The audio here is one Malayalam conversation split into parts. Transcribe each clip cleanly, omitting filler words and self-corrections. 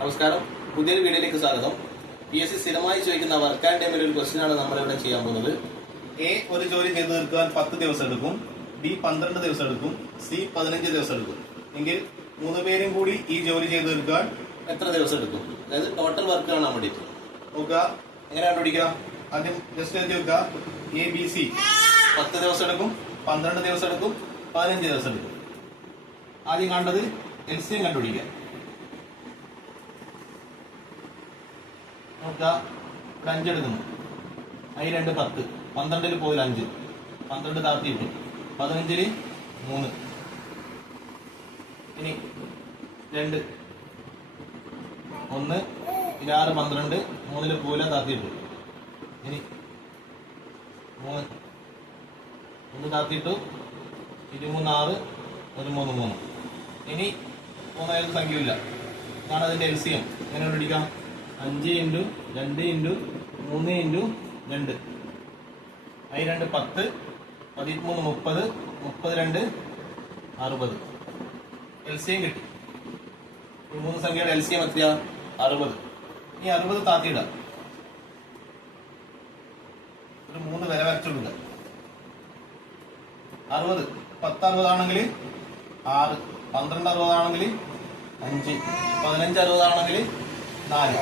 നമസ്കാരം, പുതിയൊരു വീഡിയോയിലേക്ക് സ്വാഗതം. PSC സ്ഥിരമായി ചോദിക്കുന്ന വർക്ക് ആൻഡ് ടൈമിൽ ഒരു ക്വസ്റ്റ്യൻ ആണ് നമ്മളിവിടെ ചെയ്യാൻ പോകുന്നത്. എ ഒരു ജോലി ചെയ്തു തീർക്കാൻ 10 ദിവസം എടുക്കും, ബി 12 ദിവസം എടുക്കും, സി 15 ദിവസം എടുക്കും. എങ്കിൽ 3 പേരും കൂടി ഈ ജോലി ചെയ്തു തീർക്കാൻ എത്ര ദിവസം എടുക്കും? അതായത് ടോട്ടൽ വർക്ക് കാണാൻ വേണ്ടിയിട്ട് നോക്കുക. എങ്ങനെ കണ്ടുപിടിക്കുക? ആദ്യം ജസ്റ്റ് എഴുതി വെക്കുക. എ ബി സി 10 ദിവസം എടുക്കും, 12 ദിവസം എടുക്കും, 15 ദിവസം എടുക്കും. ആദ്യം കണ്ടത് LCM കണ്ടുപിടിക്കുക. നോക്കുക, ഇവിടെ 5 എടുക്കുന്നു, I 2 10, 12 പോയി 5, 12 താഴ്ത്തിയിട്ടു, 15 3, ഇനി 2 1, 6 12, 3 പോയില താഴ്ത്തിയിട്ടു, ഇനി 3 1 താഴ്ത്തിയിട്ടു, 23 6, 13 3, ഇനി 3 സംഖ്യയില്ല. ഇതാണ് അതിന്റെ LCM. എങ്ങനെ കണ്ടുപിടിക്കാം? 5 × 2 × 3 × 2, I 2 10, 13 30, 32 60. LCM കിട്ടി. ഈ 3 സംഖ്യയുടെ LCM എത്രയാ? 60. ഈ 60 താത്തിയിടാം. ഒരു 3 വില വരച്ചു കൊടുക്കുക. 60 10 60 ആണെങ്കിൽ 6, 12 60 ആണെങ്കിൽ 5, 15 60 ആണെങ്കിൽ 4.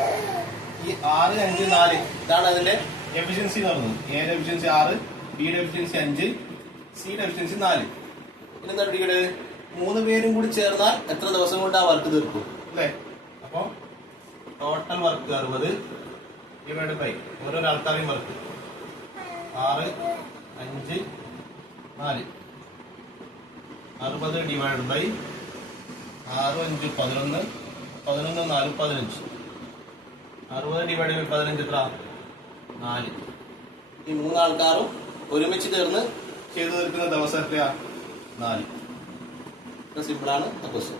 ഈ 6 5 4 ഇതാണ് അതിന്റെ എഫിഷ്യൻസി എന്ന് പറയുന്നത്. എയുടെ എഫിഷ്യൻസി 6, ബിയുടെ എഫിഷ്യൻസി 5, സിയുടെ എഫിഷ്യൻസി 4. പിന്നെ എന്താ പിടിക്കട്ടെ? 3 പേരും കൂടി ചേർന്നാൽ എത്ര ദിവസം കൊണ്ട് ആ വർക്ക് തീർക്കും അല്ലേ? അപ്പൊ ടോട്ടൽ വർക്ക് 60 ഡിവൈഡ് ബൈ ഓരോ ആൾക്കാരെയും work 6 5 4, 60 divide by 6 5 11, 11 4 15. 60 divide by 15 എത്ര? 4. ഈ 3 ആൾക്കാരും ഒരുമിച്ച് ചേർന്ന് ചെയ്തു തീർക്കുന്ന ദിവസം എത്രയാ? 4. സിമ്പിളാണ് ക്വസ്റ്റ്യൻ.